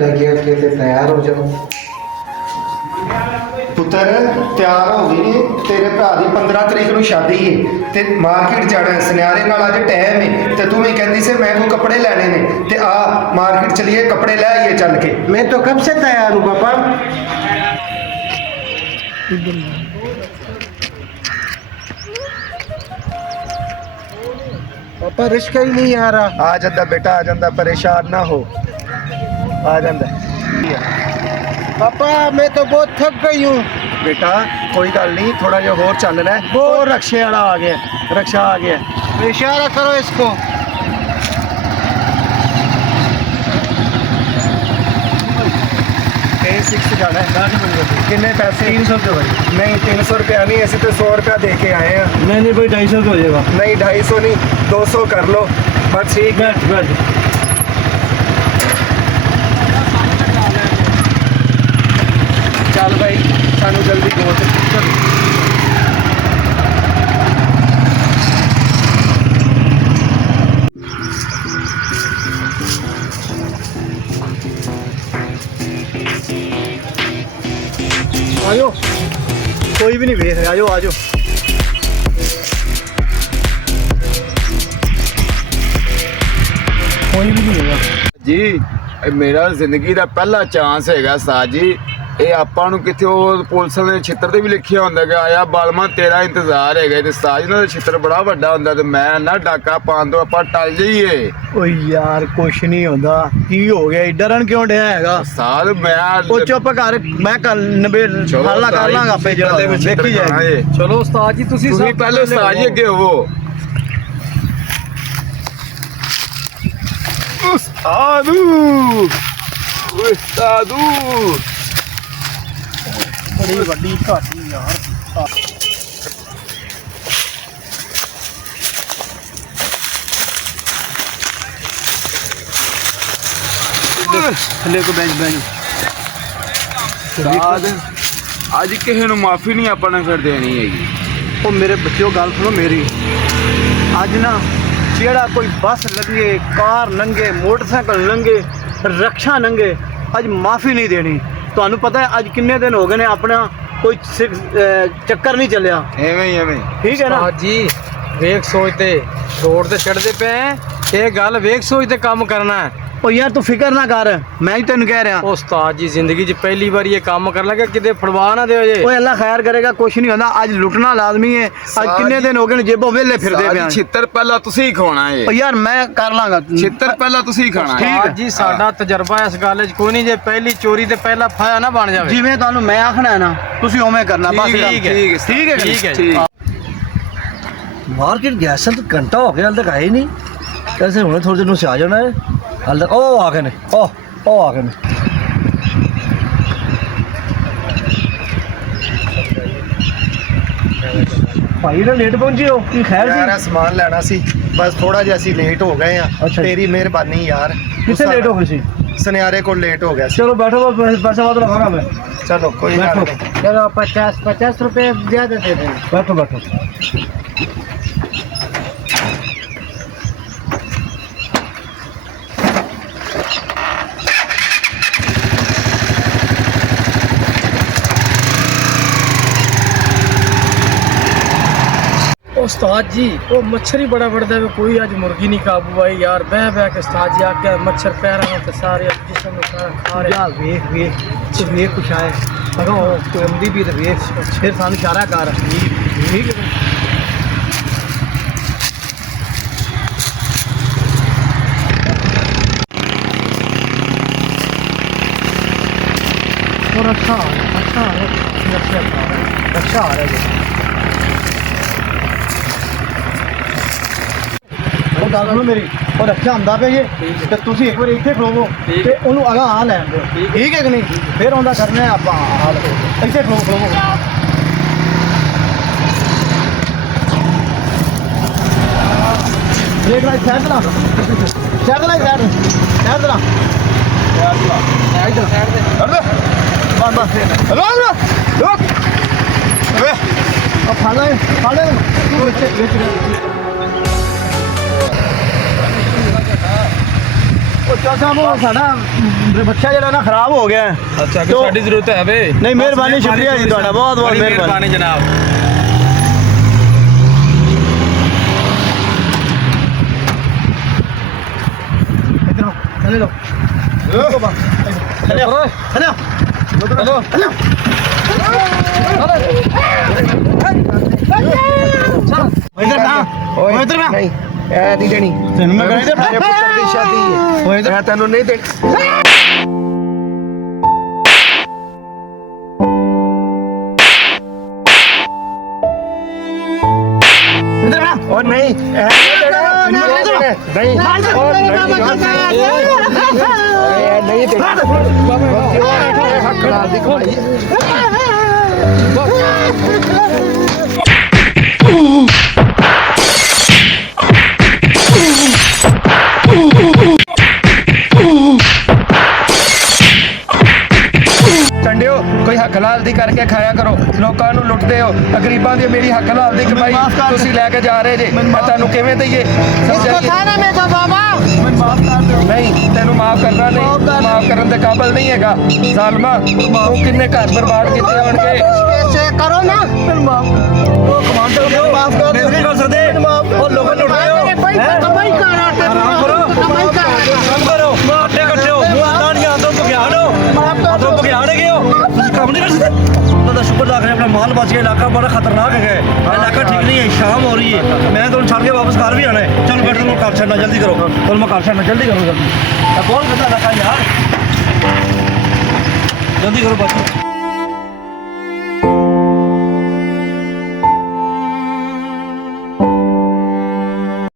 लगे फिर तो तैयार हो जाओ। ਪੁੱਤਰ ਤਿਆਰ ਹੋ ਗਈ ਨੇ ਤੇਰੇ ਭਰਾ ਦੀ 15 ਤਰੀਕ ਨੂੰ ਸ਼ਾਦੀ ਹੈ ਤੇ ਮਾਰਕੀਟ ਜਾਣਾ ਹੈ ਸੁਨਿਆਰੇ ਨਾਲ ਅੱਜ ਟਾਈਮ ਹੈ ਤੇ ਤੂੰ ਵੀ ਕਹਿੰਦੀ ਸੀ ਮੈਂ ਕੋ ਕੱਪੜੇ ਲੈਣੇ ਨੇ ਤੇ ਆ ਮਾਰਕੀਟ ਚਲੀਏ ਕੱਪੜੇ ਲੈ ਆਈਏ ਚੱਲ ਕੇ। मैं तो कब से तैयार हूँ पापा। पापा रिश्का ही नहीं आ रहा। ਆ ਜਾਂਦਾ ਬੇਟਾ ਆ ਜਾਂਦਾ ਪਰੇਸ਼ਾਨ ਨਾ ਹੋ ਆ ਜਾਂਦਾ। पापा मैं तो बहुत थक गई हूँ। ਬੇਟਾ ਕੋਈ ਗੱਲ ਨਹੀਂ ਥੋੜਾ ਜਿਹਾ ਹੋਰ ਚੱਲਣਾ ਹੈ। ਉਹ ਰਕਸ਼ੇ ਵਾਲਾ ਆ ਗਿਆ ਰਕਸ਼ਾ ਆ ਗਿਆ। इशारा करो इसको। A6 जाना है। कितने पैसे? 300 रुपये भाई। नहीं 300 रुपया नहीं ऐसे तो 100 रुपया दे के आए हैं। नहीं भाई 250 हो जाएगा। नहीं 250 नहीं 200 कर लो बस ठीक है। बैठ चल भाई सानू जल्दी पहुंच चल। आजो कोई भी नहीं वेख रहा। आजो आजो कोई भी नहीं होगा ਜੀ ਇਹ ਮੇਰਾ ਜ਼ਿੰਦਗੀ ਦਾ ਪਹਿਲਾ ਚਾਂਸ ਹੈਗਾ ਸਾਜ ਜੀ। ਇਹ ਆਪਾਂ ਨੂੰ ਕਿੱਥੇ ਉਹ ਪੁਲਿਸ ਦੇ ਛਿੱਤਰ ਤੇ ਵੀ ਲਿਖਿਆ ਹੁੰਦਾ ਕਿ ਆਇਆ ਬਾਲਮਾ ਤੇਰਾ ਇੰਤਜ਼ਾਰ ਹੈਗਾ ਤੇ ਸਾਜ ਨਾਲ ਛਿੱਤਰ ਬੜਾ ਵੱਡਾ ਹੁੰਦਾ ਤੇ ਮੈਂ ਨਾ ਡਾਕਾ ਪਾਉਣ ਤੋਂ ਆਪਾਂ ਟਲ ਜਾਈਏ। ओ यार कुछ नहीं होता की हो गया डरन क्यों डया हैगा। ਸਾਲ ਮੈਂ ओ चुप कर मैं कल नबे हल्ला कर लांगा आपे जरा देखी जाएगी। ਚਲੋ ਉਸਤਾਦ ਜੀ ਤੁਸੀਂ ਪਹਿਲੇ ਉਸਤਾਦ ਜੀ ਅੱਗੇ ਹੋਵੋ। ਉਸਤਾਦੂ ਉਸਤਾਦੂ बड़ी बड़ी घाटी यार। ले को बेंच बेंच ਉਸਤਾਦ ਅੱਜ ਕਿਸੇ ਨੂੰ ਮਾਫੀ ਨਹੀਂ ਆਪਾਂ ਨੇ ਫਿਰ ਦੇਣੀ ਹੈਗੀ। ਉਹ ਮੇਰੇ ਬੱਚਿਓ ਗੱਲ ਸੁਣੋ ਮੇਰੀ। ਅੱਜ ਨਾ ਜਿਹੜਾ ਕੋਈ ਬੱਸ ਲੰਘੇ ਕਾਰ ਲੰਘੇ ਮੋਟਰਸਾਈਕਲ ਲੰਘੇ ਰਕਸ਼ਾ ਲੰਘੇ ਅੱਜ ਮਾਫੀ ਨਹੀਂ ਦੇਣੀ। ਤੁਹਾਨੂੰ ਪਤਾ ਹੈ ਅੱਜ ਕਿੰਨੇ ਦਿਨ ਹੋ ਗਏ ਨੇ ਆਪਣਾ ਕੋਈ ਚੱਕਰ ਨਹੀਂ ਚੱਲਿਆ। ਐਵੇਂ ਠੀਕ ਹੈ ਨਾ ਜੀ ਵੇਖ ਸੋਚਦੇ ਰੋਡ ਤੇ ਚੜਦੇ ਪਏ ਇਹ ਗੱਲ ਵੇਖ ਸੋਚਦੇ ਕੰਮ ਕਰਨਾ ਹੈ। ਉਹ ਯਾਰ ਤੂੰ ਫਿਕਰ ਨਾ ਕਰ ਮੈਂ ਹੀ ਤੈਨੂੰ ਕਹਿ ਰਿਹਾ। ਉਸਤਾਦ ਜੀ ਜ਼ਿੰਦਗੀ 'ਚ ਪਹਿਲੀ ਵਾਰੀ ਇਹ ਕੰਮ ਕਰਨ ਲੱਗਾ ਕਿਤੇ ਫੜਵਾ ਨਾ ਦਿਓ ਜੇ। ਓਏ ਅੱਲਾ ਖੈਰ ਕਰੇਗਾ ਕੁਛ ਨਹੀਂ ਹੁੰਦਾ। ਅੱਜ ਲੁੱਟਣਾ ਲਾਜ਼ਮੀ ਹੈ। ਅੱਜ ਕਿੰਨੇ ਦਿਨ ਹੋ ਗਏ ਨੇ ਜੇਬੋਂ ਵਿਹਲੇ ਫਿਰਦੇ ਪਿਆ। ਛਿੱਤਰ ਪਹਿਲਾਂ ਤੁਸੀਂ ਹੀ ਖਾਣਾ ਏ। ਉਹ ਯਾਰ ਮੈਂ ਕਰ ਲਾਂਗਾ। ਛਿੱਤਰ ਪਹਿਲਾਂ ਤੁਸੀਂ ਹੀ ਖਾਣਾ ਏ। ਉਸਤਾਦ ਜੀ ਸਾਡਾ ਤਜਰਬਾ ਇਸ ਗੱਲ 'ਚ ਕੋਈ ਨਹੀਂ ਜੇ ਪਹਿਲੀ ਚੋਰੀ ਤੇ ਪਹਿਲਾ ਫਾਇਆ ਨਾ ਬਣ ਜਾਵੇ। ਜਿਵੇਂ ਤੁਹਾਨੂੰ ਮੈਂ ਆਖਣਾ ਹੈ ਨਾ ਤੁਸੀਂ ਉਵੇਂ ਕਰਨਾ ਬਸ। ਠੀਕ ਹੈ ਠੀਕ ਹੈ ਠੀਕ ਹੈ ਠੀਕ। मार्केट गया तो घंटा हो गया हाल तक आए नहीं। कैसे होने थोड़ी देर से आ जाना है हाल तक। ओ आ गए ने ओ आ गए ने। भाई ना लेट पहुंचे हो की खैर यार जी। समान लेना सी बस थोड़ा जिहा ਅਸੀਂ ਲੇਟ ਹੋ ਗਏ ਆ। ਅੱਛਾ। ਤੇਰੀ ਮਿਹਰਬਾਨੀ ਯਾਰ। किससे लेट हो गई सी। ਸੁਨਿਆਰੇ ਕੋਲ ਲੇਟ ਹੋ ਗਿਆ ਸੀ। चलो बैठो पैसा वाद लगाना मैं। ਚਲੋ ਕੋਈ ਗੱਲ बैठो ਨਹੀਂ। चलो 50 रुपए ज्यादा दे दें। बैठो बैठो। उस्ताद जी वो मच्छर ही बड़ा बढ़ता है कोई आज मुर्गी नहीं काबू आई यार बह के उस्ताद जी आके मच्छर पैर में सारे जिसम में सारा खा रहे। यार ਵੇਖ ਕੁਛ ਆਏ ਅਗੋ ਤੋਂਦੀ ਵੀ ਤੇ ਵੇਖ ਫਿਰ ਸਾਨੂੰ ਇਸ਼ਾਰਾ ਕਰ। ਠੀਕ ਹੈ और अच्छा आ रहा है। ਉਹ ਗੱਲ ਸੁਣੋ ਮੇਰੀ ਉਹ ਰੱਖਿਆ ਹੁੰਦਾ ਪਿਆ ਜੇ ਤੇ ਤੁਸੀਂ ਇੱਕ ਵਾਰੀ ਇੱਥੇ ਖਲੋਵੋ ਤੇ ਉਹਨੂੰ ਅਗਾ ਆ ਲੈਣ ਦਿਓ। ਠੀਕ ਹੈ ਕਿ ਨਹੀਂ ਫਿਰ ਆਉਂਦਾ ਕਰਨਾ ਹੈ ਆਪਾਂ ਹਾਲ ਇੱਥੇ ਖਲੋਵੋ। ਦੇਖ ਲੈ ਸਾਈਡ ਲਾ ਸਾਈਡ ਲਾ ਸਾਈਡ ਲਾ ਬਸ ਰੁਕ ਉਹ ਫੜ ਲੈ ਤੂੰ ਵਿੱਚ ਉਹ ਚੌਧਰੀ ਸਾਹਿਬ ਉਹ ਸਾਡਾ ਬੱਚਾ ਜਿਹੜਾ ਨਾ ਖਰਾਬ ਹੋ ਗਿਆ ਹੈ। ਅੱਛਾ ਕਿ ਤੋ- ਸਾਡੀ ਜ਼ਰੂਰਤ ਹੈ ਵੇ ਨਹੀਂ ਮਿਹਰਬਾਨੀ ਸ਼ੁਕਰੀਆ ਜੀ ਤੁਹਾਡਾ ਬਹੁਤ ਬਹੁਤ ਬੜੀ ਮਿਹਰਬਾਨੀ ਜਨਾਬ ਇਧਰੋਂ ਚਲੇ ਲੋ ਚਲੇ ਚਲੇ ਇਧਰ ਨਾ ਓਏ ਇਧਰ ਨਾ ਨਹੀਂ ਐ ਨਹੀਂ ਦੇਣੀ ਤੈਨੂੰ ਮੈਂ ਕਹਿੰਦਾ ਮੇਰੇ ਪੁੱਤਰ ਦੀ ਸ਼ਾਦੀ ਹੈ ਓਏ ਇਧਰ ਮੈਂ ਤੈਨੂੰ ਨਹੀਂ ਦੇਣੀ ਇਧਰ ਨਾ ਉਹ ਨਹੀਂ ਐ ਨਹੀਂ ਦੇਣਾ ਨਹੀਂ ਉਹ ਨਹੀਂ ਦੇਣਾ ਹੱਕ ਨਾਲ ਦੀ ਕਮਾਈ ਚੰਡਿਓ ਕੋਈ ਹੱਕ ਹਲਾਲ ਦੀ ਕਰਕੇ ਖਾਇਆ ਕਰੋ ਲੋਕਾਂ ਨੂੰ ਲੁੱਟਦੇ ਹੋ ਗਰੀਬਾਂ ਦੀ ਮੇਰੀ ਹੱਕ ਹਲਾਲ ਦੀ ਕਮਾਈ ਤੁਸੀਂ ਲੈ ਕੇ ਜਾ ਰਹੇ ਜੇ ਮੈਂ ਤੁਹਾਨੂੰ ਕਿਵੇਂ ਦਈਏ ਨਹੀਂ ਤੈਨੂੰ ਮਾਫ ਕਰਨਾ ਨਹੀਂ ਮਾਫ ਕਰਨ ਦੇ ਕਾਬਿਲ ਨਹੀਂ ਹੈਗਾ ਜ਼ਾਲਮਾ ਤੂੰ ਕਿੰਨੇ ਘਰ ਬਰਬਾਦ ਕੀਤੇ ਹੋਣਗੇ ਕਰੋ ਨਾ ਉਹ ਕਮਾਂਡਰ ਨੂੰ ਮਾਫ ਕਰ ਦਿਓ ਨਹੀਂ ਕਰ ਸਕਦੇ ਉਹ ਲੋਕਾਂ ਨੂੰ ਲੁੱਟਦੇ ਹੋ ਕਮਾਈ ਕਰਾ ਤੇ ਆਰਾਮ ਕਰੋ ਕਮਾਈ ਕਰਾ ਕੰਮ ਕਰੋ ਅੱਡੇ ਕੱਟਿਓ ਮੂੰਹ ਨਹੀਂ ਆਉਂਦਾ ਭਗਿਆੜ ਹੋ ਆਦੋਂ ਭਗਿਆੜ ਗਏ ਹੋ ਤੁਸੀਂ ਕੰਮ ਨਹੀਂ ਕਰ ਸਕਦੇ ਉਹਨਾਂ ਦਾ ਸ਼ੁਕਰ ਲੱਗ ਰਿਹਾ ਆਪਣਾ ਮਾਲ ਬਚ ਗਿਆ ਇਲਾਕਾ ਬੜਾ ਖਤਰਨਾਕ ਹੈ ਇਹ ਇਲਾਕਾ ਠੀਕ ਨਹੀਂ ਹੈ ਸ਼ਾਮ ਹੋ ਰਹੀ ਹੈ ਮੈਂ ਤੁਹਾਨੂੰ ਛੱਡ ਕੇ ਵਾਪਸ ਘਰ ਵੀ ਆਣਾ ਹੈ ਚਲੋ ਬੈਠੋ ਨੂੰ ਘਰ ਛੱਡਣਾ ਜਲਦੀ ਕਰੋ ਚਲ ਮੈਂ ਘਰ ਛੱਡਣਾ ਜਲਦੀ ਕਰੋ ਜਲਦੀ ਇਹ ਬਹੁਤ ਗੰਦਾ ਇਲਾਕਾ ਯਾਰ ਜਲਦੀ ਕਰੋ ਬਾਕੀ